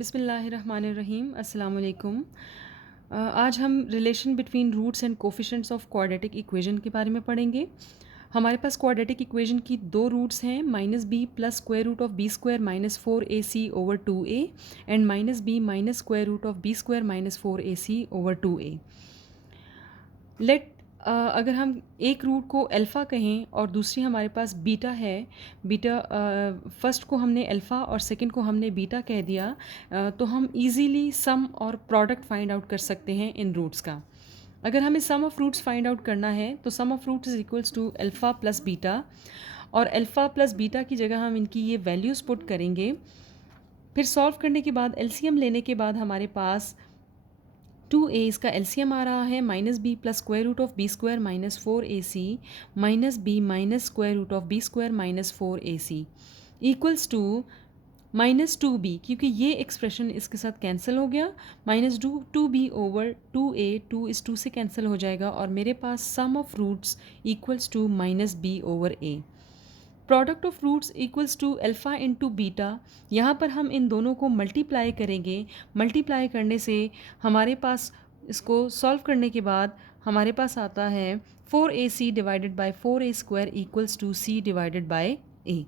बिस्मिल्लाहिर्रहमानिर्रहीम अस्सलाम वालेकुम। आज हम relation between roots and coefficients of quadratic equation के बारे में पढ़ेंगे। हमारे पास क्वाड्रेटिक इक्वेशन की दो रूट्स हैं, minus B plus square root of B square minus 4ac over 2a and minus B minus square root of B square minus 4ac over 2a। Let अगर हम एक रूट को अल्फ़ा कहें और दूसरी हमारे पास बीटा है, बीटा फर्स्ट को हमने अल्फ़ा और सेकंड को हमने बीटा कह दिया, तो हम इजीली सम और प्रोडक्ट फाइंड आउट कर सकते हैं इन रूट्स का। अगर हमें sum of roots find out करना है तो sum of roots is equals to alpha plus beta, और अल्फ़ा प्लस बीटा की जगह हम इनकी ये वैल्यूज़ पुट करेंगे। फिर सॉल्व करने के बाद एलसीएम लेने के बाद हमारे पास 2a इसका एलसीएम आ रहा है minus B plus square root of B square minus 4ac minus B minus square root of B square minus 4ac equals to minus 2b, क्योंकि ये एक्सप्रेशन इसके साथ कैंसिल हो गया, माइनस 2b ओवर 2a, 2 इस 2 से कैंसिल हो जाएगा और मेरे पास sum of roots equals to minus b over a। Product of roots equals to alpha into beta. यहाँ पर हम इन दोनों को मल्टीप्लाई करेंगे। मल्टीप्लाई करने से हमारे पास, इसको सॉल्व करने के बाद हमारे पास आता है 4ac divided by 4a square equals to c divided by a।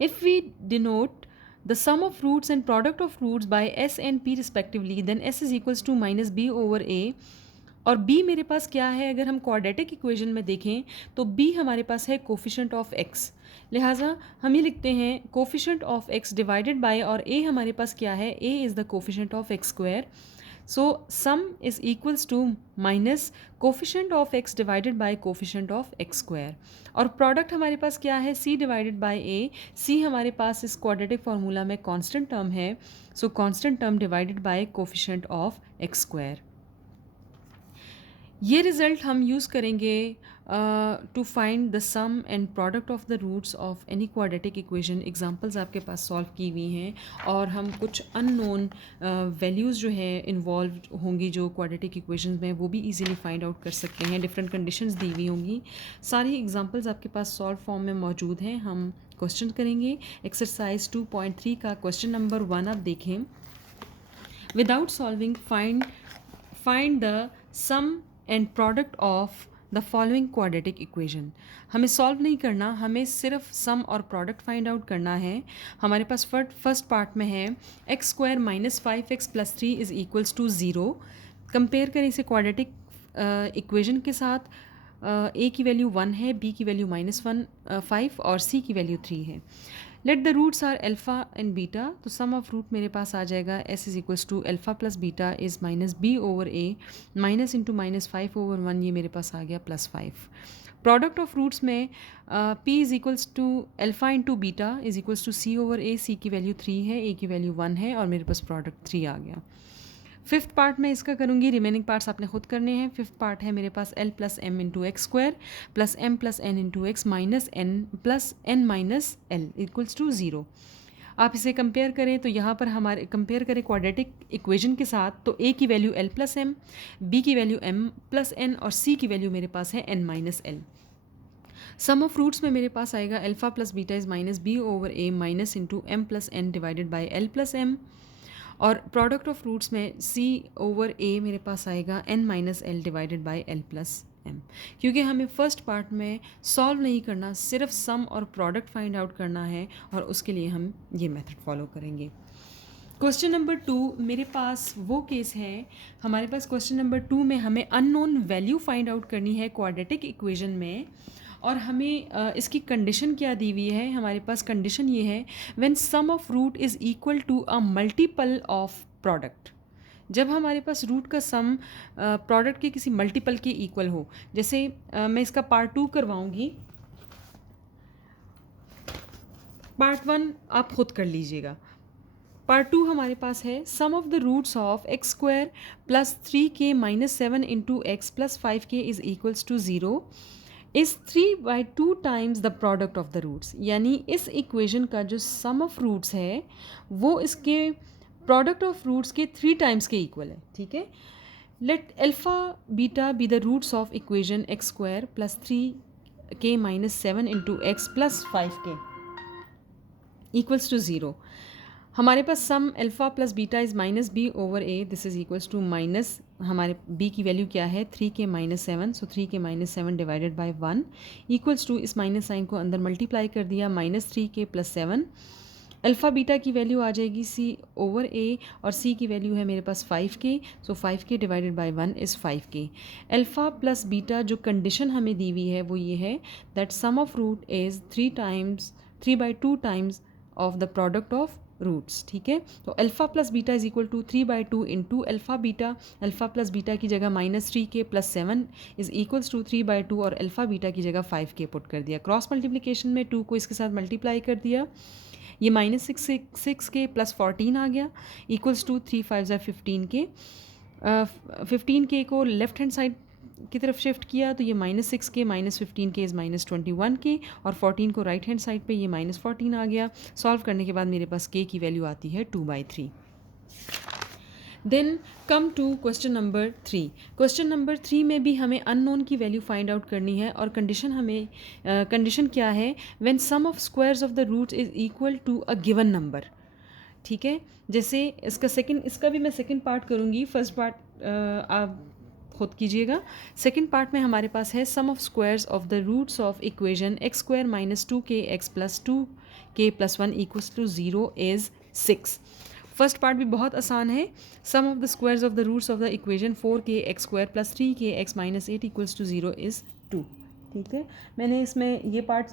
If we denote the sum of roots and product of roots by s and p respectively, then s is equals to minus b over a। और b मेरे पास क्या है, अगर हम quadratic equation में देखें तो b हमारे पास है कोफिशेंट ऑफ x, लिहाजा हम ये लिखते हैं coefficient of x divided by, और a हमारे पास क्या है, a is the coefficient of x square. So sum is equals to minus coefficient of x divided by coefficient of x square, और प्रोडक्ट हमारे पास क्या है, c divided by a। c हमारे पास इस क्वाड्रेटिक फार्मूला में कांस्टेंट टर्म है, so constant term divided by coefficient of x square. ये रिज़ल्ट हम यूज़ करेंगे to find the sum and product of the roots of any quadratic equation. Examples आपके पास सॉल्व की हुई हैं और हम कुछ अननोन वैल्यूज़ जो है इन्वॉल्व होंगी जो क्वाड्रेटिक इक्वेशन में, वो भी इजीली फाइंड आउट कर सकते हैं। डिफरेंट कंडीशंस दी हुई होंगी। सारी एग्जांपल्स आपके पास सॉल्व फॉर्म में मौजूद हैं। हम क्वेश्चन करेंगे। एक्सरसाइज 2.3 का क्वेश्चन नंबर 1 आप देखें। Without solving find the sum and product of the following quadratic equation. हमें सॉल्व नहीं करना, हमें सिर्फ सम और प्रोडक्ट फाइंड आउट करना है। हमारे पास फर्स्ट पार्ट में है x square minus 5x plus 3 is equals to 0। Compare करें इसे क्वाड्रेटिक इक्वेशन के साथ। a की वैल्यू 1 है, b की वैल्यू -5 और c की वैल्यू 3 है। Let the roots are alpha and beta, तो सम ऑफ रूट मेरे पास आ जाएगा s is equals to alpha plus beta is minus b over a, minus into -5 over 1, ये मेरे पास आ गया +5। प्रोडक्ट ऑफ रूट्स में p is equals to alpha into beta is equals to c over a, c की value 3 है, a की value 1 है और मेरे पास प्रोडक्ट 3 आ गया। फिफ्थ पार्ट में इसका करूँगी, रिमेनिंग पार्ट्स आपने खुद करने हैं। फिफ्थ पार्ट है मेरे पास l plus M into x square plus M plus N into x minus N plus N minus L equals to 0। आप इसे कंपेयर करें तो यहाँ पर हमारे कंपेयर करें क्वाड्रेटिक इक्वेशन के साथ, तो a की value l plus M, b की वैल्यू m प्लस एन और c की वैल्यू मेरे पास है n minus L. Sum of roots में मेरे पास आएगा alpha plus beta is minus b over a minus into M plus N divided by l plus M, और प्रोडक्ट ऑफ रूट्स में c ओवर a मेरे पास आएगा n minus L divided by l plus M. क्योंकि हमें first part में solve नहीं करना, सिर्फ सम और प्रोडक्ट फाइंड आउट करना है, और उसके लिए हम ये मेथड फॉलो करेंगे। क्वेश्चन नंबर 2 मेरे पास वो केस है, हमारे पास क्वेश्चन नंबर 2 में हमें अननोन वैल्यू फाइंड आउट करनी है क्वाड्रेटिक इक्वेशन में, और हमें इसकी कंडीशन क्या दी हुई है। हमारे पास कंडीशन ये है, when sum of root is equal to a multiple of product. जब हमारे पास रूट का सम प्रोडक्ट के किसी मल्टीपल के इक्वल हो। जैसे मैं इसका पार्ट 2 करवाऊंगी, पार्ट 1 आप खुद कर लीजिएगा। पार्ट 2 हमारे पास है sum of the roots of x square plus 3k minus 7 into x plus 5k is equals to 0 is 3/2 times the product of the roots. यानी इस इक्वेशन का जो सम ऑफ रूट्स है वो इसके प्रोडक्ट ऑफ रूट्स के 3 टाइम्स के equal है। ठीक है। Let alpha beta be the roots of equation x square plus 3k minus 7 into x plus 5k equals to 0। हमारे पास sum alpha plus beta is minus B over A, this is equals to minus, हमारे b की value क्या है 3k-7, so 3k-7 divided by 1 equals to, इस minus sign को अंदर multiply कर दिया, -3k+7। अल्फ़ा बीटा की वैल्यू आ जाएगी सी ओवर ए, और सी की वैल्यू है मेरे पास 5k, so 5k divided by 1 is 5k। Alpha plus beta जो कंडीशन हमें दी हुई है वो ये है that sum of root is 3/2 times of the product of roots. ठीक है, तो alpha plus beta is equal to 3/2 into alpha beta, alpha plus beta की जगह -3k+7 इज इक्वल्स टू 3/2, और अल्फ़ा बीटा की जगह 5k पुट कर दिया। क्रॉस मल्टीप्लिकेशन में 2 को इसके साथ मल्टीप्लाई कर दिया, ये -6k+14 आ गया इक्वल्स टू 3×5=15k। 15k को लेफ्ट हैंड साइड की तरफ शिफ्ट किया तो ये -6k -15k इज़ -21k, और 14 को राइट हैंड साइड पे ये -14 आ गया। सॉल्व करने के बाद मेरे पास k की वैल्यू आती है 2/3। Then come to question number 3। Question number 3 में भी हमें अननोन की वैल्यू फाइंड आउट करनी है, और कंडीशन क्या है, when sum of squares of the roots is equal to a given number. ठीक है, जैसे इसका भी मैं सेकंड पार्ट करूँगी, फर्स्ट पार्ट आप खुद कीजिएगा। सेकंड पार्ट में हमारे पास है sum of squares of the roots of equation x² - 2kx + 2k+1 equals to 0 is 6। First part भी बहुत आसान है, sum of the squares of the roots of the equation 4kx² + 3kx - 8 equals to 0 is 2। ठीक है, मैंने इसमें ये part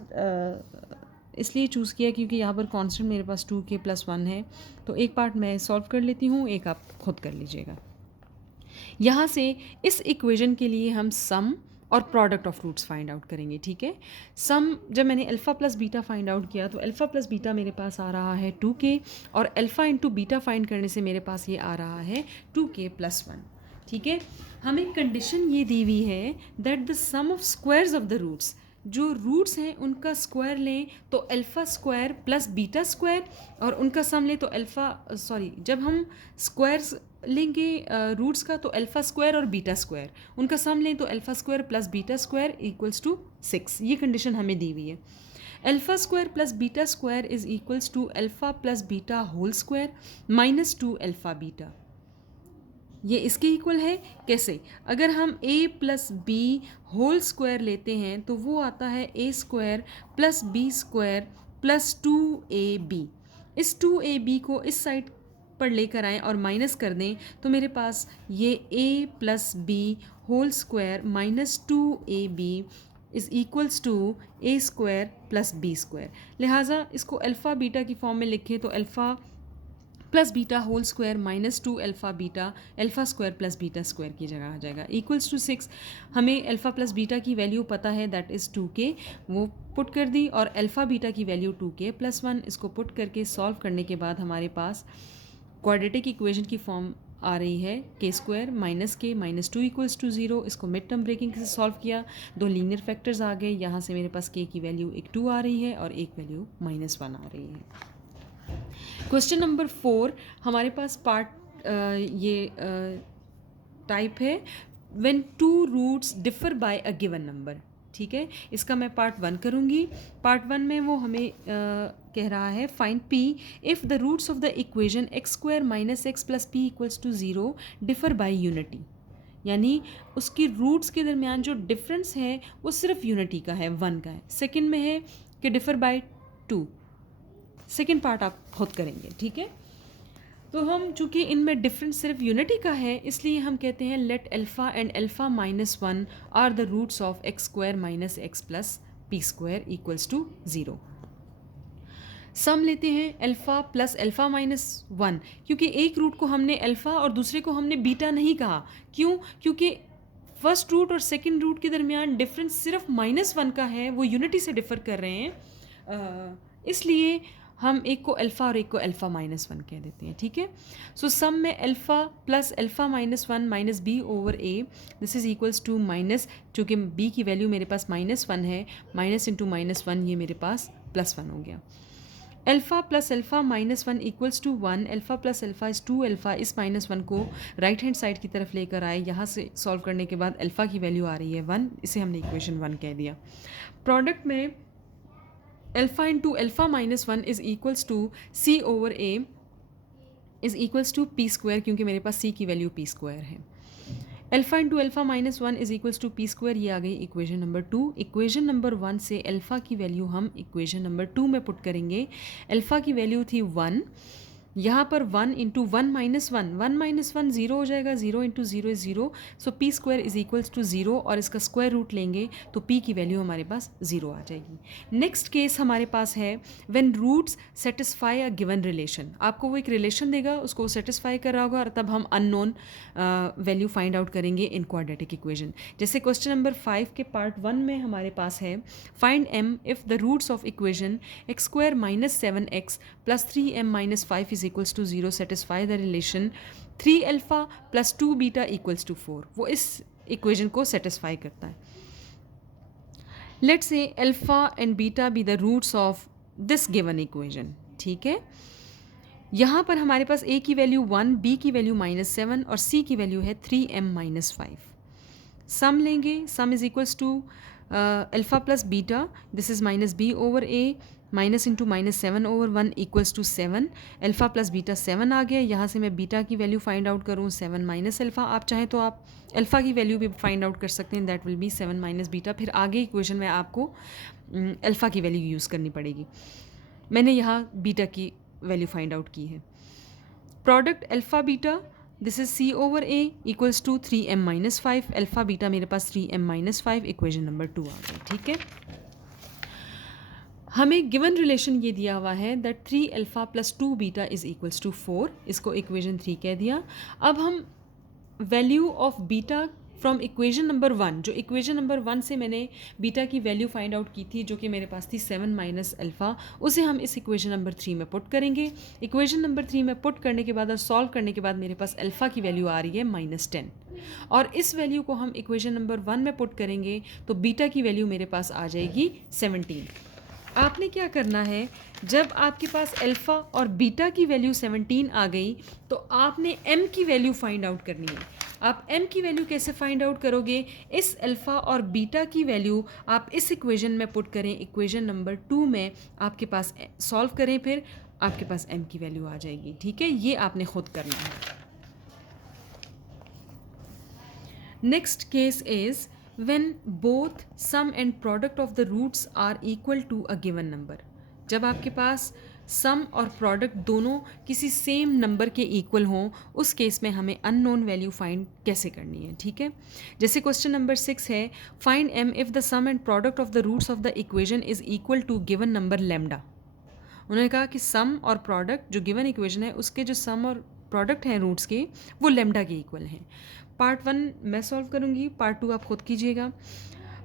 इसलिए चूज़ किया क्योंकि यहाँ पर कांस्टेंट मेरे पास 2k+1 है, तो एक पार्ट मैं सॉल्व कर लेती हूँ, एक आप खुद कर लीजिएगा। यहाँ से इस इक्वेशन के लिए हम सम और product of roots find out करेंगे। ठीक है, सम जब मैंने alpha plus beta find out किया तो अल्फ़ा प्लस बीटा मेरे पास आ रहा है 2k, और अल्फ़ा इंटू बीटा फाइंड करने से मेरे पास ये आ रहा है 2k+1। ठीक है, हमें कंडीशन ये दी हुई है that the sum of squares of the roots, जो रूट्स हैं उनका स्क्वायर लें तो alpha square plus beta square, और उनका सम लें तो जब हम स्क्वायर्स लेंगे रूट्स का तो अल्फ़ा स्क्वायर और बीटा स्क्वायर, उनका सम लें तो alpha square plus beta square equals to 6। ये कंडीशन हमें दी हुई है। Alpha square plus beta square is equals to alpha plus beta whole square -2 alpha beta, ये इसके इक्वल है। कैसे, अगर हम a plus B whole square लेते हैं तो वो आता है a² plus b² plus 2ab। इस 2ab को इस साइड पर लेकर आएँ और माइनस कर दें तो मेरे पास ये a plus B whole square -2ab is equals to a² plus b²। लिहाजा इसको अल्फ़ा बीटा की फॉर्म में लिखें तो alpha plus beta whole square -2 alpha beta alpha square plus beta square की जगह आ जाएगा इक्वल्स टू 6। हमें अल्फ़ा प्लस बीटा की वैल्यू पता है दैट इज़ 2k, वो पुट कर दी, और अल्फ़ा बीटा की वैल्यू 2k+1, इसको पुट करके सॉल्व करने के बाद हमारे पास क्वाड्रेटिक इक्वेशन की फॉर्म आ रही है k² - -2 इक्वल्स टू 0। इसको मिड टर्म ब्रेकिंग से सॉल्व किया, दो लीनियर फैक्टर्स आ गए, यहाँ से मेरे पास k की वैल्यू एक 2 आ रही है और एक वैल्यू -1 आ रही है। क्वेश्चन नंबर 4 हमारे पास पार्ट ये टाइप है when two roots differ by a given number. ठीक है, इसका मैं पार्ट 1 करूँगी। पार्ट 1 में वो हमें कह रहा है find p if the roots of the equation x² - x + p equals to 0 differ by unity, यानी उसकी रूट्स के दरमियान जो डिफरेंस है वो सिर्फ यूनिटी का है, 1 का है। सेकंड में है कि डिफर बाय 2, सेकेंड पार्ट आप खुद करेंगे। ठीक है, तो हम चूँकि इनमें डिफरेंस सिर्फ यूनिटी का है इसलिए हम कहते हैं let alpha and alpha -1 are the roots of x² - x + p² equals to 0। Sum लेते हैं अल्फ़ा प्लस अल्फ़ा -1, क्योंकि एक रूट को हमने अल्फ़ा और दूसरे को हमने बीटा नहीं कहा। क्यों? क्योंकि फर्स्ट रूट और सेकंड रूट के दरमियान डिफरेंस सिर्फ -1 का है, वो यूनिटी से डिफ़र कर रहे हैं, इसलिए हम एक को अल्फ़ा और एक को अल्फ़ा -1 कह देते हैं। ठीक है, सो सम में alpha plus alpha -1 minus B over A, this is equals to minus, चूँकि बी की वैल्यू मेरे पास -1 है, माइनस इंटू -1 ये मेरे पास +1 हो गया। Alpha plus alpha -1 equals to 1, alpha plus alpha is 2 alpha. इस -1 को राइट हैंड साइड की तरफ लेकर आए, यहाँ से सॉल्व करने के बाद अल्फ़ा की वैल्यू आ रही है 1, इसे हमने इक्वेशन 1 कह दिया। प्रोडक्ट में alpha into alpha -1 is equals to c over a, is equals to P square, क्योंकि मेरे पास सी की वैल्यू पी स्क्वायर है। Alpha into alpha minus one is equals to P square, ये आ गई इक्वेशन नंबर 2। इक्वेशन नंबर 1 से alpha की वैल्यू हम इक्वेशन नंबर 2 में पुट करेंगे। अल्फ़ा की वैल्यू थी 1, यहाँ पर 1 इंटू 1 माइनस 1 ज़ीरो हो जाएगा, 0 into 0 is 0, so P square is equals to 0, और इसका स्क्वायर रूट लेंगे तो पी की वैल्यू हमारे पास 0 आ जाएगी। नेक्स्ट केस हमारे पास है when roots satisfy a given relation. आपको वो एक रिलेशन देगा, उसको सेटिस्फाई कर रहा होगा, और तब हम अननोन वैल्यू फाइंड आउट करेंगे इन क्वाड्रेटिक इक्वेशन। जैसे क्वेश्चन नंबर 5 के पार्ट 1 में हमारे पास है find m if the roots of equation x square minus 7x plus 3m minus 5 is equals to 0 satisfy the relation 3 alpha plus 2 beta equals to 4। वो इस equation को satisfy करता है। Let's say alpha and beta be the roots of this given equation. ठीक है, यहाँ पर हमारे पास a की वैल्यू 1, b की वैल्यू -7 और c की वैल्यू है 3m माइनस 5। सम लेंगे, sum is equals to alpha plus beta, this is minus b over a, minus into -7 over 1 equals to 7। Alpha plus beta 7 आ गया, यहाँ से मैं बीटा की वैल्यू फाइंड आउट करूँ 7 माइनस अल्फ़ा। आप चाहें तो आप अल्फ़ा की वैल्यू भी फाइंड आउट कर सकते हैं, that will be 7 minus beta. फिर आगे इक्वेशन में आपको अल्फ़ा की वैल्यू यूज़ करनी पड़ेगी। मैंने यहाँ बीटा की वैल्यू फाइंड आउट की है। Product alpha beta, this is c over a equals to 3m minus 5। Alpha beta मेरे पास 3m माइनस 5, इक्वेशन नंबर 2 आ गई। ठीक है, हमें गिवन रिलेशन ये दिया हुआ है that 3 alpha plus 2 beta is equals to 4, इसको इक्वेशन 3 कह दिया। अब हम value of beta from equation number 1, जो इक्वेशन नंबर 1 से मैंने बीटा की वैल्यू फाइंड आउट की थी, जो कि मेरे पास थी 7 माइनस अल्फ़ा, उसे हम इस इक्वेशन नंबर 3 में पुट करेंगे। इक्वेशन नंबर 3 में पुट करने के बाद और सॉल्व करने के बाद मेरे पास अल्फ़ा की वैल्यू आ रही है -10, और इस वैल्यू को हम इक्वेशन नंबर 1 में पुट करेंगे तो बीटा की वैल्यू मेरे पास आ जाएगी 17। आपने क्या करना है, जब आपके पास अल्फ़ा और बीटा की वैल्यू 17 आ गई तो आपने m की वैल्यू फाइंड आउट करनी है। आप m की वैल्यू कैसे फाइंड आउट करोगे, इस अल्फ़ा और बीटा की वैल्यू आप इस इक्वेशन में पुट करें, इक्वेशन नंबर 2 में आपके पास सॉल्व करें, फिर आपके पास m की वैल्यू आ जाएगी। ठीक है, ये आपने खुद करना है। Next case is when both sum and product of the roots are equal to a given number। जब आपके पास सम और प्रोडक्ट दोनों किसी सेम नंबर के इक्वल हों, उस केस में हमें अननोन वैल्यू फाइंड कैसे करनी है। ठीक है, जैसे क्वेश्चन नंबर 6 है find m if the sum and product of the roots of the equation is equal to given number lambda. उन्होंने कहा कि सम और प्रोडक्ट जो गिवन इक्वेशन है उसके जो सम और प्रोडक्ट हैं रूट्स के, वो लैम्डा के इक्वल हैं। पार्ट 1 मैं सॉल्व करूँगी, पार्ट 2 आप खुद कीजिएगा।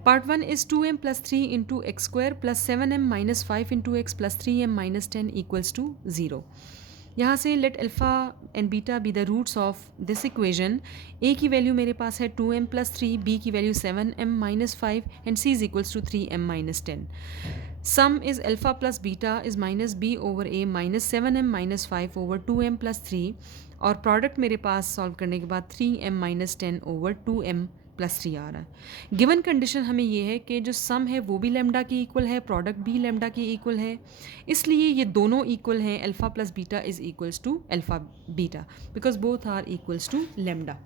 Part 1 is 2m plus 3 into x square plus 7m minus 5 into x plus 3m minus 10 equals to 0। यहाँ से let alpha and beta be the roots of this equation. a की value मेरे पास है 2m प्लस 3, b की value 7m minus 5 and c is equals to 3m minus 10। Sum is alpha plus beta is minus b over a minus 7m minus 5 over 2m plus 3, और product मेरे पास solve करने के बाद 3m minus 10 over 2m plus 3 आ रहा है। Given condition हमें ये है कि जो सम है वो भी लैम्डा के इक्वल है, प्रोडक्ट भी लैम्डा के इक्वल है, इसलिए ये दोनों इक्वल हैं। Alpha plus beta is equals to alpha beta because both are equals to lambda.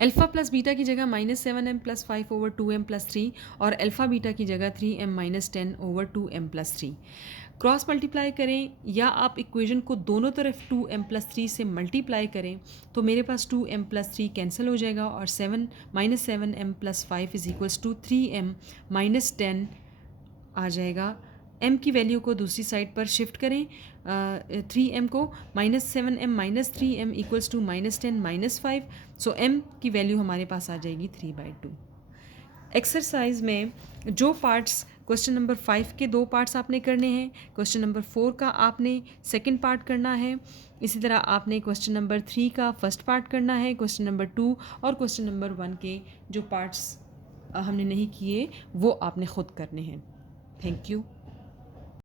Alpha plus beta की जगह -7m plus 5 over 2m plus 3, और अल्फ़ा बीटा की जगह 3m minus 10 over 2m plus 3। Cross multiply करें या आप equation को दोनों तरफ 2m प्लस 3 से मल्टीप्लाई करें तो मेरे पास 2m प्लस 3 कैंसिल हो जाएगा, और 7m plus 5 is equals to 3m minus 10 आ जाएगा। m की वैल्यू को दूसरी साइड पर शिफ्ट करें, 3m को -7m minus 3m equals to -10 minus 5, so m की वैल्यू हमारे पास आ जाएगी 3/2। एक्सरसाइज में जो पार्ट्स क्वेश्चन नंबर 5 के 2 पार्ट्स आपने करने हैं, क्वेश्चन नंबर 4 का आपने सेकंड पार्ट करना है, इसी तरह आपने क्वेश्चन नंबर 3 का फर्स्ट पार्ट करना है, क्वेश्चन नंबर 2 और क्वेश्चन नंबर 1 के जो पार्ट्स हमने नहीं किए वो आपने खुद करने हैं। Thank you.